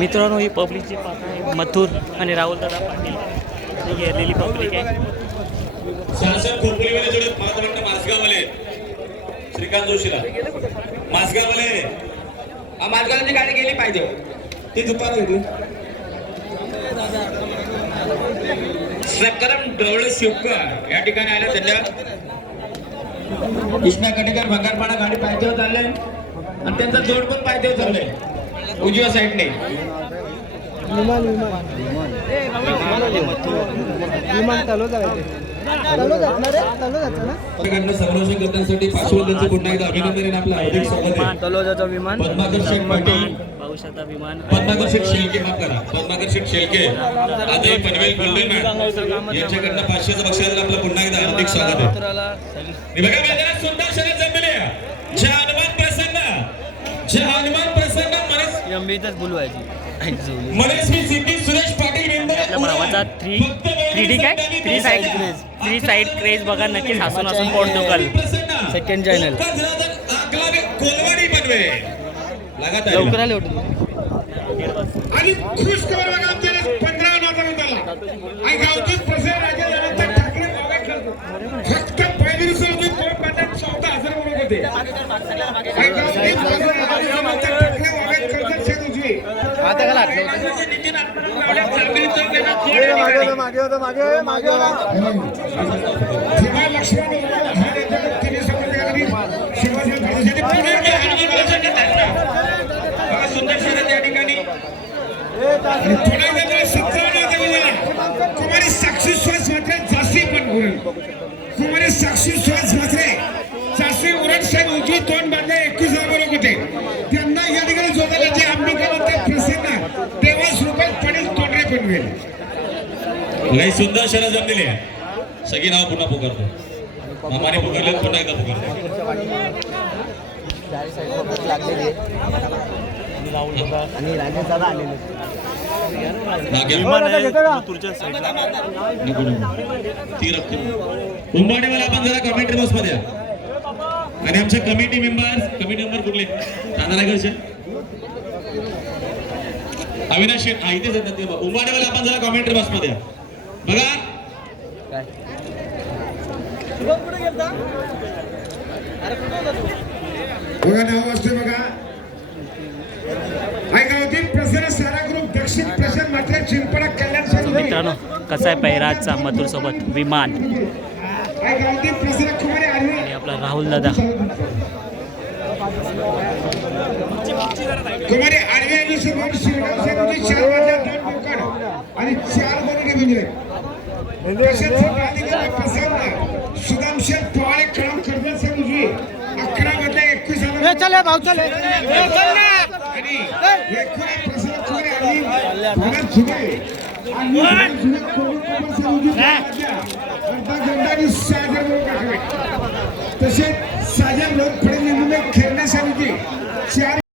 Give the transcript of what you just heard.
मित्रांनो ही पब्लिकची पाहत आहे मथुर आणि राहुलदादा पाटील ही घेरलेली पब्लिक आहे. शासन खोपोलीवाले जोडे मला वाटतं मासगाववाले श्रीकांत जोशीला मासगाववाले मासगावची गाडी गेली पाहिजे ती दुपार होती. सकरम डवळे शिवकर या ठिकाणी आले त्यांच्या कृष्णा कटेकर भंगारपाडा गाडी पायथ्यावर चाललंय आणि त्यांचा जोड पण पायथ्यावर चाललंय उजव्या साईडने. संरक्षण करण्यासाठी पाचवंदांचं पुन्हा एकदा अभिनंदन आपलं हार्दिक स्वागत आहे. पद्माकर शेठ पाटील पद्माकर शेठ शेळके माफ करा पद्माकर शेठ शेळके आजही पनवेल गोल्डन यांच्याकडनं 500चं बक्षीस आपलं पुन्हा एकदा हार्दिक स्वागत आहे. बघा मैदानात सुंदर शर्यत जमलेली आहे. जय हनुमान प्रसन्न यंबीतच बोलवायची मनस्वी सिद्धी सुरेश पाटील नावाचा 3D काय 3 साइड क्रेज बघा नक्कीच हसून हसून पोट दुखाल. सेकंड चॅनल कोलवाडी बनवे लवकर आले आणि खुश खबर बघा आमच्याला 15 नोटा मिळाला आणि गावचीच प्रसार राजा यानंतर ठाकरे बाबा करतो फक्त पहिली दिवस होती तो पॅटर्न 14,000 म्हणत होते आणि गावचीच प्रसार राजा यानंतर ठाकरे बाबा करतात शेत उजवी आता घाला मागे शिवाय लक्ष्मण तिने समजले शिवाजी महाराजांनी सुंदर शर्यत या ठिकाणी कुमारी साक्षी श्वास मात्र जास्ती पण उरण कुमारी साक्षी श्वास मात्र जास्ती उरण साहेब उजवी तोंड बांधले 21,000 लोक होते त्यांना या ठिकाणी जोडायला जे अंबिका ते प्रसन्न तेव्हाच रुपये पडेल तोंडरे बनवेल. लई सुंदर शर्यत जमलेली आहे. सगळी नाव पुन्हा पुकारतो मामाने पुकारले पुन्हा एकदा पुकारतो. आणि राजेशदादा आलेले उंबाडेवाला आपण जरा कमेंट्री बॉक्स मध्ये आणि आमचे कमिटी मेंबर कुठले तांदळागडचे अविनाश इथेच येतात उंबाडेवाला आपण जरा कमेंट्री बॉक्स मध्ये बघा. बघा नाव असते बघा ऐकावती प्रसन्न सारा ग्रुप दक्षिण प्रसन्न मात्र चिंपडा कल्याण मित्रांनो कसा आहे पैराजचा मथुर सोबत विमान ऐकावती प्रसन्न कुमारी आणि आपला राहुल दादा कुमारी आडवे आणि समोर शिरगाव सेनेचे 4 वाजल्या 2 बोकड आणि 4 बोकडे म्हणजे तसेच प्रसन्न सुदामशेठ पवाळे कळम करतात से उजवी 11 वाजल्या 21 चले भाऊ चले आणि एकूण प्रसन्न कुमारी आणि भरत झुगे आणि झुगे कोण से उजवी अर्धा घंटा आणि 6,000 लोक आहेत. तसेच